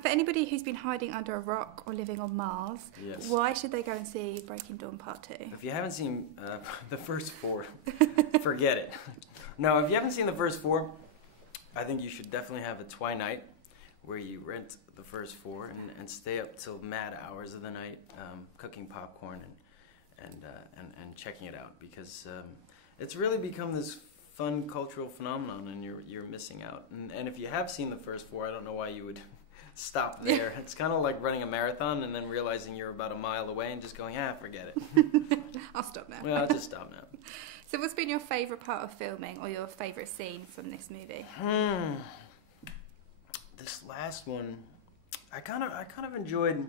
For anybody who's been hiding under a rock or living on Mars, Yes. why should they go and see Breaking Dawn Part 2? If you haven't seen the first 4, forget it. No, if you haven't seen the first 4, I think you should definitely have a Twilight where you rent the first 4 and stay up till mad hours of the night cooking popcorn and checking it out, because it's really become this fun cultural phenomenon, and you're missing out. And if you have seen the first 4, I don't know why you would stop there. It's kind of like running a marathon and then realizing you're about a mile away and just going, forget it. I'll stop now. Well, I'll just stop now. So what's been your favourite part of filming, or your favourite scene from this movie? This last one, I kind of enjoyed.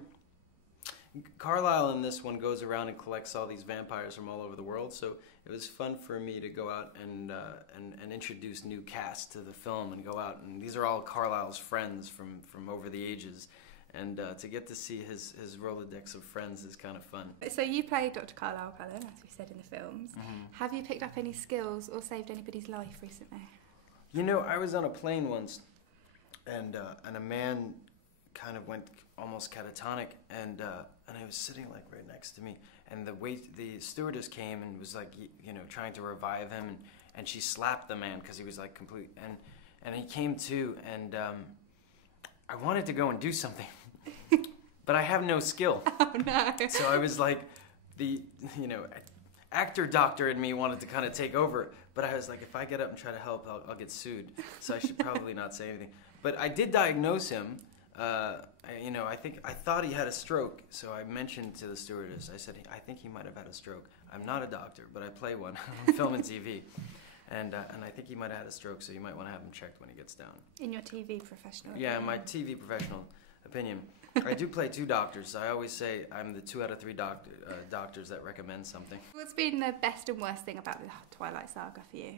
Carlisle in this one goes around and collects all these vampires from all over the world, so it was fun for me to go out and introduce new cast to the film, and go out, and these are all Carlisle's friends from over the ages, and to get to see his Rolodex of friends is kind of fun. So you played Dr. Carlisle Cullen, as we said in the films. Have you picked up any skills or saved anybody's life recently? You know, I was on a plane once, and a man kind of went almost catatonic, and I was sitting like right next to me, and the stewardess came and was like, trying to revive him, and she slapped the man because he was like complete, and he came to, and I wanted to go and do something, but I have no skill. Oh no! So I was like, the actor doctor in me wanted to kind of take over, but I was like, if I get up and try to help, I'll get sued. So I should probably not say anything. But I did diagnose him. I thought he had a stroke, so I mentioned to the stewardess, I said, I think he might have had a stroke. I'm not a doctor, but I play one on film and TV. And I think he might have had a stroke, so you might want to have him checked when he gets down. In your TV professional Yeah, opinion. my TV professional opinion. I do play 2 doctors. I always say I'm the 2 out of 3 doctors that recommend something. What's been the best and worst thing about the Twilight saga for you?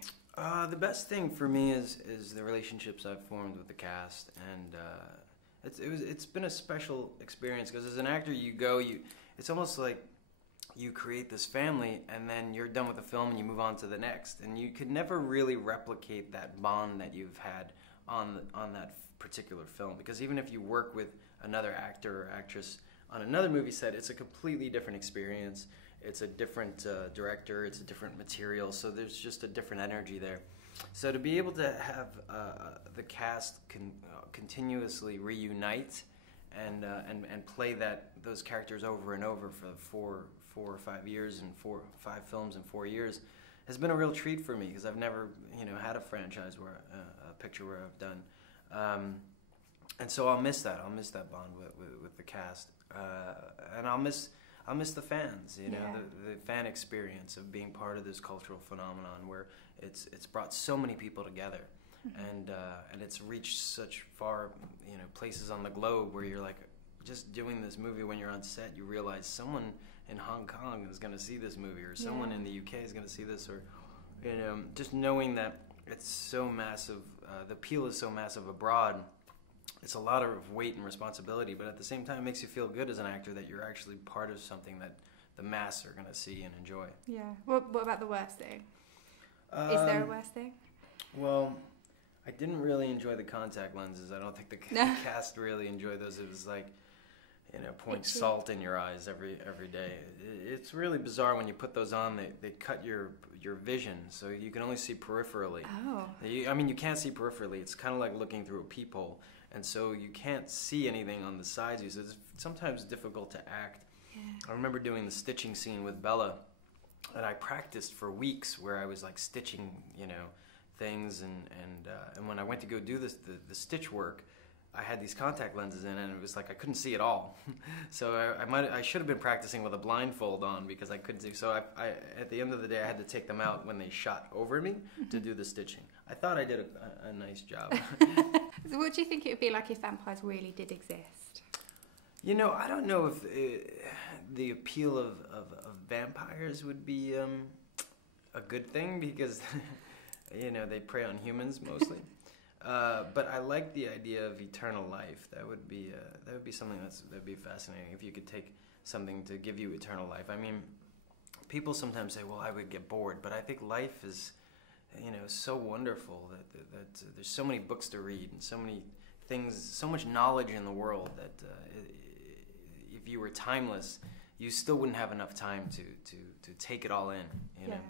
The best thing for me is the relationships I've formed with the cast, and it's been a special experience, because as an actor it's almost like you create this family, and then you're done with the film and you move on to the next, and you could never really replicate that bond that you've had on that particular film, because even if you work with another actor or actress on another movie set, it's a completely different experience. It's a different director, it's a different material, so there's just a different energy there. So to be able to have the cast continuously reunite and play those characters over and over for 4 or 5 years and 5 films in 4 years has been a real treat for me, because I've never had a franchise where a picture where I've done, and so I'll miss that. I'll miss that bond with the cast, and I'll miss the fans. The fan experience of being part of this cultural phenomenon where it's brought so many people together, and it's reached such far places on the globe, where you're like, just doing this movie, when you're on set, you realize someone in Hong Kong is going to see this movie, or someone in the UK is going to see this, or just knowing that it's so massive, the appeal is so massive abroad. It's a lot of weight and responsibility, but at the same time, it makes you feel good as an actor that you're actually part of something that the mass are going to see and enjoy. Yeah. What about the worst thing? Is there a worst thing? Well, I didn't really enjoy the contact lenses. I don't think the cast really enjoyed those. It was like, pouring salt in your eyes every day. It's really bizarre when you put those on. They cut your vision, so you can only see peripherally. Oh. You can't see peripherally. It's kind of like looking through a peephole, and so you can't see anything on the sides. So it's sometimes difficult to act. Yeah. I remember doing the stitching scene with Bella, and I practiced for weeks, where I was like stitching, things, and when I went to go do the stitch work, I had these contact lenses in, and it was like I couldn't see at all. So I should have been practicing with a blindfold on, because I couldn't see. So I at the end of the day, I had to take them out when they shot over me to do the stitching. I thought I did a nice job. So what do you think it would be like if vampires really did exist? I don't know if the appeal of vampires would be a good thing, because they prey on humans mostly. But I like the idea of eternal life. That would be something that'd be fascinating, if you could take something to give you eternal life. I mean, people sometimes say, well, I would get bored, but I think life is so wonderful that there's so many books to read and so many things, so much knowledge in the world that if you were timeless, you still wouldn't have enough time to take it all in. You know?